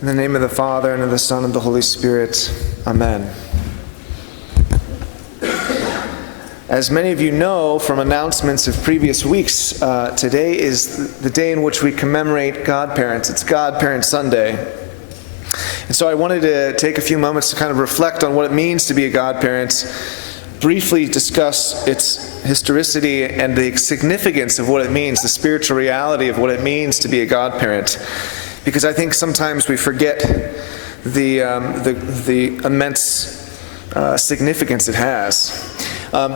In the name of the Father, and of the Son, and of the Holy Spirit. Amen. As many of you know from announcements of previous weeks, today is the day in which we commemorate godparents. It's Godparent Sunday. And so I wanted to take a few moments to kind of reflect on what it means to be a godparent, briefly discuss its historicity and the significance of what it means, the spiritual reality of what it means to be a godparent. Because I think sometimes we forget the immense significance it has.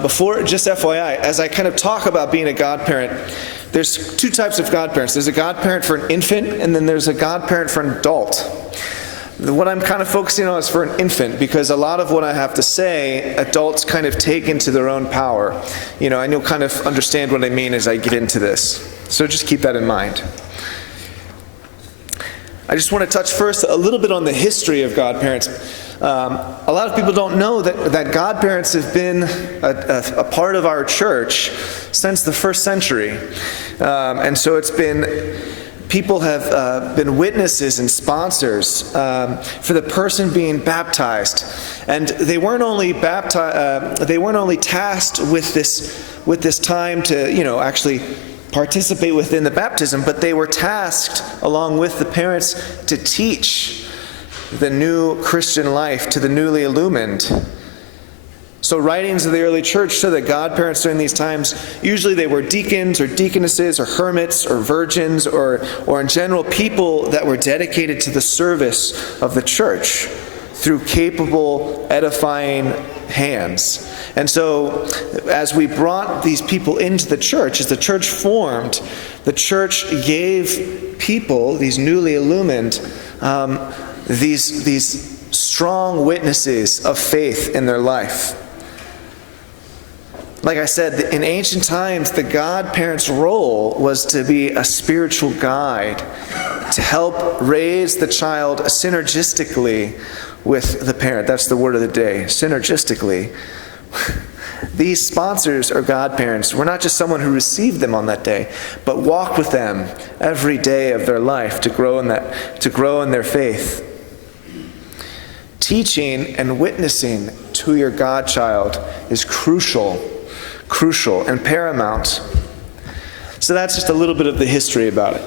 Before, just FYI, as I kind of talk about being a godparent, there's two types of godparents. There's a godparent for an infant, and then there's a godparent for an adult. What I'm kind of focusing on is for an infant, because a lot of what I have to say, adults kind of take into their own power. And you'll kind of understand what I mean as I get into this. So just keep that in mind. I just want to touch first a little bit on the history of godparents. A lot of people don't know that godparents have been a part of our church since the first century. And so it's been, people have been witnesses and sponsors for the person being baptized. And they weren't only tasked with this time to, actually participate within the baptism, but they were tasked, along with the parents, to teach the new Christian life to the newly illumined. So writings of the early church show that godparents during these times, usually they were deacons or deaconesses or hermits or virgins or in general people that were dedicated to the service of the church through capable, edifying hands. And so, as we brought these people into the church, as the church formed, the church gave people, these newly illumined, these strong witnesses of faith in their life. Like I said, in ancient times, the godparent's role was to be a spiritual guide, to help raise the child synergistically with the parent. That's the word of the day, synergistically. These sponsors are godparents. We're not just someone who received them on that day, but walk with them every day of their life to grow in their faith. Teaching and witnessing to your godchild is crucial and paramount. So that's just a little bit of the history about it.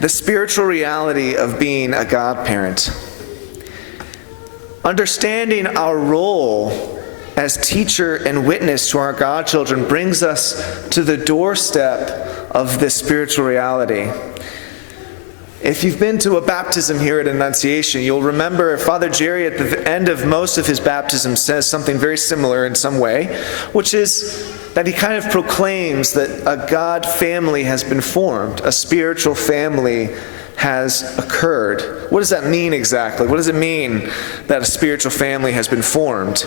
The spiritual reality of being a godparent. Understanding our role as teacher and witness to our godchildren brings us to the doorstep of this spiritual reality. If you've been to a baptism here at Annunciation, you'll remember Father Jerry at the end of most of his baptism says something very similar in some way, which is that he kind of proclaims that a God family has been formed, a spiritual family has occurred. What does that mean exactly? What does it mean that a spiritual family has been formed?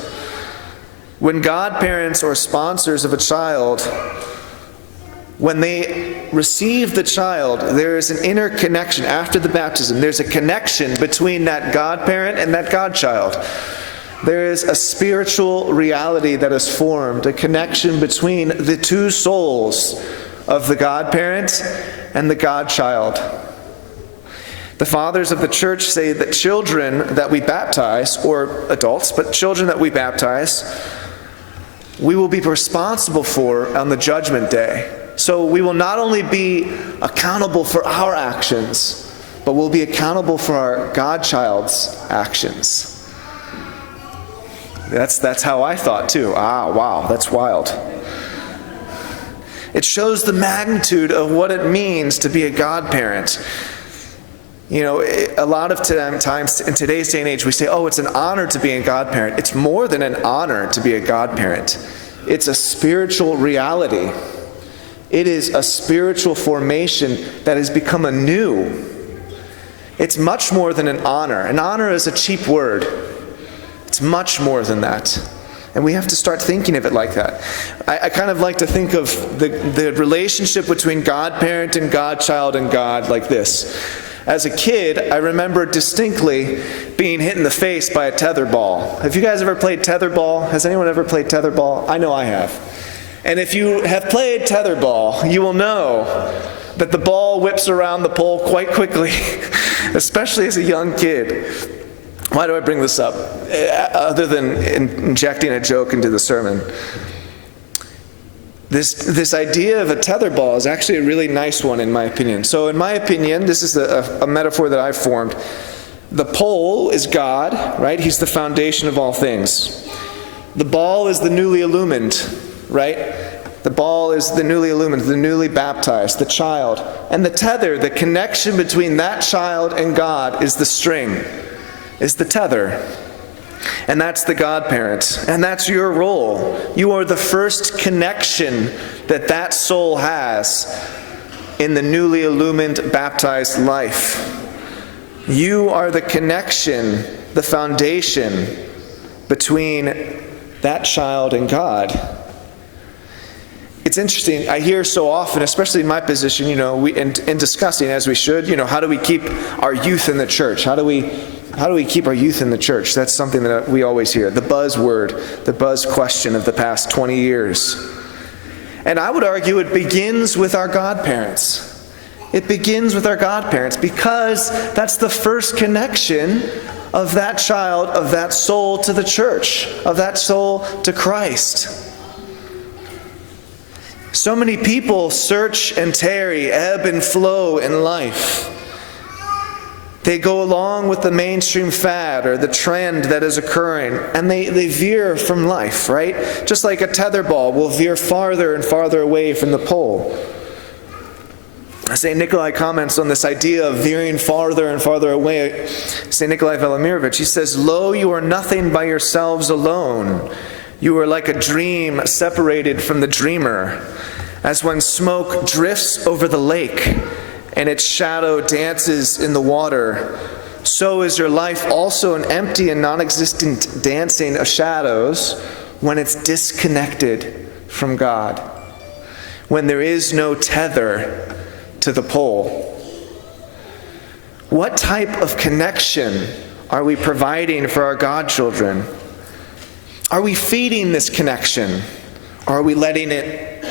When godparents or sponsors of a child, when they receive the child, there is an inner connection after the baptism. There's a connection between that godparent and that godchild. There is a spiritual reality that is formed, a connection between the two souls of the godparent and the godchild. The fathers of the church say that children that we baptize, or adults, but children that we baptize, we will be responsible for on the judgment day. So we will not only be accountable for our actions, but we'll be accountable for our godchild's actions. That's how I thought too. Wow, that's wild. It shows the magnitude of what it means to be a godparent. A lot of times in today's day and age, we say, it's an honor to be a godparent. It's more than an honor to be a godparent. It's a spiritual reality. It is a spiritual formation that has become anew. It's much more than an honor. An honor is a cheap word. It's much more than that. And we have to start thinking of it like that. I kind of like to think of the relationship between godparent and godchild and God like this. As a kid, I remember distinctly being hit in the face by a tetherball. Have you guys ever played tetherball? Has anyone ever played tetherball? I know I have. And if you have played tetherball, you will know that the ball whips around the pole quite quickly especially as a young kid. Why do I bring this up? Other than injecting a joke into the sermon. This idea of a tetherball is actually a really nice one in my opinion. So in my opinion, this is a metaphor that I've formed. The pole is God, right? He's the foundation of all things. The ball is the newly illumined, right? The ball is the newly illumined, the newly baptized, the child. And the tether, the connection between that child and God is the string, is the tether. And that's the godparent. And that's your role. You are the first connection that soul has in the newly illumined, baptized life. You are the connection, the foundation between that child and God. It's interesting, I hear so often, especially in my position, in discussing, as we should, how do we keep our youth in the church? How do we keep our youth in the church? That's something that we always hear, the buzzword, the buzz question of the past 20 years. And I would argue it begins with our godparents. It begins with our godparents because that's the first connection of that child, of that soul to the church, of that soul to Christ. So many people search and tarry, ebb and flow in life. They go along with the mainstream fad or the trend that is occurring, and they veer from life, right? Just like a tetherball will veer farther and farther away from the pole. St. Nikolai comments on this idea of veering farther and farther away. St. Nikolai Velimirovich, he says, "Lo, you are nothing by yourselves alone. You are like a dream separated from the dreamer. As when smoke drifts over the lake and its shadow dances in the water, so is your life also an empty and non-existent dancing of shadows when it's disconnected from God, when there is no tether to the pole." What type of connection are we providing for our godchildren? Are we feeding this connection, or are we letting it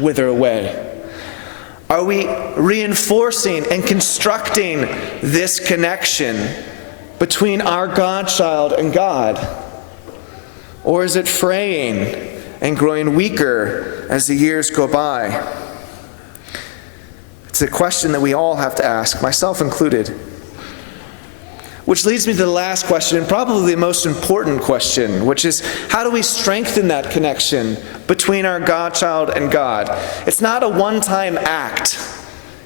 wither away? Are we reinforcing and constructing this connection between our godchild and God? Or is it fraying and growing weaker as the years go by? It's a question that we all have to ask, myself included. Which leads me to the last question, and probably the most important question, which is, how do we strengthen that connection between our godchild and God? It's not a one-time act.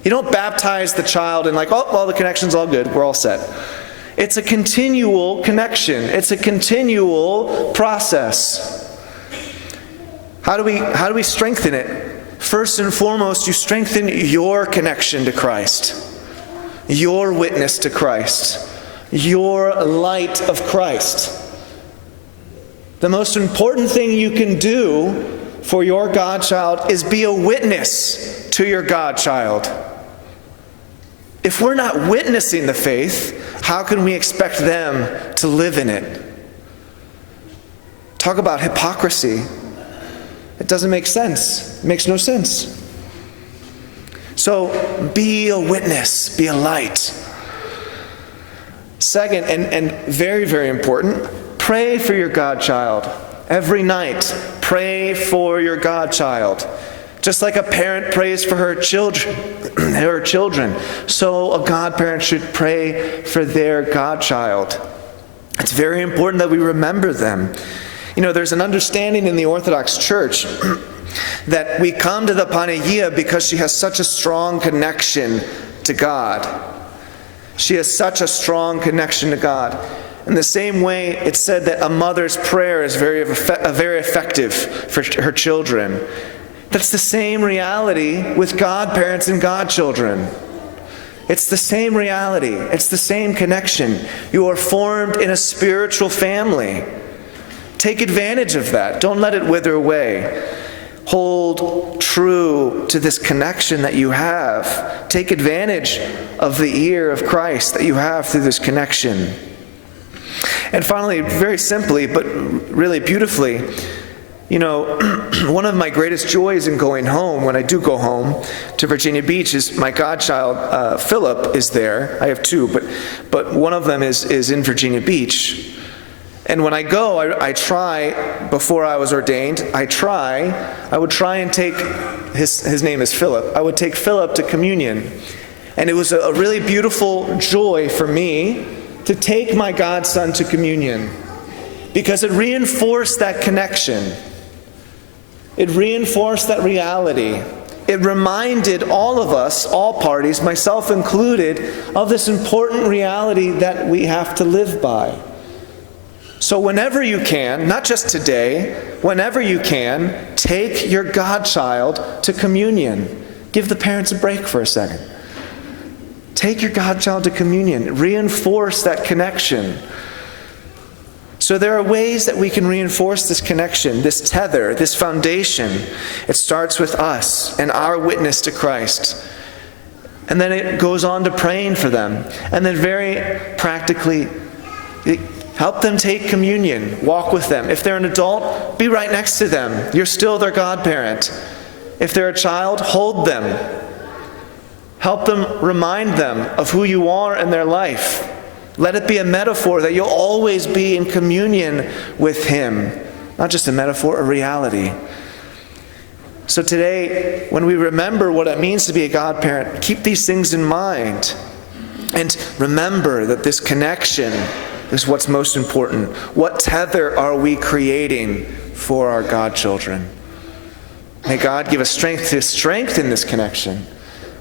You don't baptize the child and the connection's all good, we're all set. It's a continual connection. It's a continual process. How do we strengthen it? First and foremost, you strengthen your connection to Christ, your witness to Christ, your light of Christ. The most important thing you can do for your godchild is be a witness to your godchild. If we're not witnessing the faith, how can we expect them to live in it? Talk about hypocrisy. It doesn't make sense. It makes no sense. So be a witness, be a light. Second, and very, very important, pray for your godchild. Every night, pray for your godchild. Just like a parent prays for her children, so a godparent should pray for their godchild. It's very important that we remember them. There's an understanding in the Orthodox Church that we come to the Panagia because she has such a strong connection to God. She has such a strong connection to God. In the same way, it's said that a mother's prayer is very effective for her children. That's the same reality with godparents and godchildren. It's the same reality. It's the same connection. You are formed in a spiritual family. Take advantage of that. Don't let it wither away. Hold true to this connection that you have. Take advantage of the ear of Christ that you have through this connection. And finally, very simply, but really beautifully, You know, one of my greatest joys in going home, when I do go home to Virginia Beach, is my godchild, Philip, is there. I have two, but one of them is in Virginia Beach. And when I go, I try, before I was ordained, I would try and take, his name is Philip, I would take Philip to communion. And it was a really beautiful joy for me to take my godson to communion, because it reinforced that connection. It reinforced that reality. It reminded all of us, all parties, myself included, of this important reality that we have to live by. So whenever you can, not just today, whenever you can, take your godchild to communion. Give the parents a break for a second. Take your godchild to communion. Reinforce that connection. So there are ways that we can reinforce this connection, this tether, this foundation. It starts with us and our witness to Christ. And then it goes on to praying for them. And then very practically, help them take communion. Walk with them. If they're an adult, be right next to them. You're still their godparent. If they're a child, hold them. Help them, remind them of who you are in their life. Let it be a metaphor that you'll always be in communion with Him. Not just a metaphor, a reality. So today, when we remember what it means to be a godparent, keep these things in mind. And remember that this connection is what's most important. What tether are we creating for our godchildren? May God give us strength to strengthen this connection.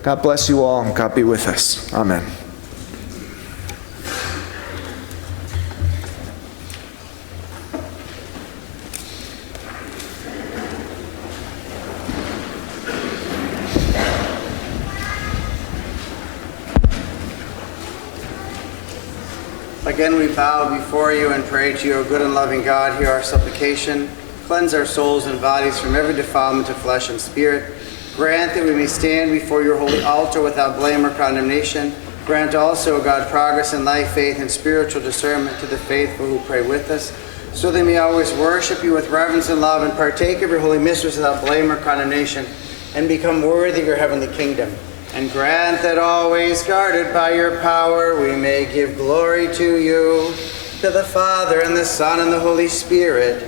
God bless you all, and God be with us. Amen. Again, we bow before you and pray to you, O good and loving God, hear our supplication. Cleanse our souls and bodies from every defilement of flesh and spirit. Grant that we may stand before your holy altar without blame or condemnation. Grant also, O God, progress in life, faith, and spiritual discernment to the faithful who pray with us, so they may always worship you with reverence and love and partake of your holy mysteries without blame or condemnation, and become worthy of your heavenly kingdom. And grant that always guarded by your power, we may give glory to you, to the Father, and the Son, and the Holy Spirit,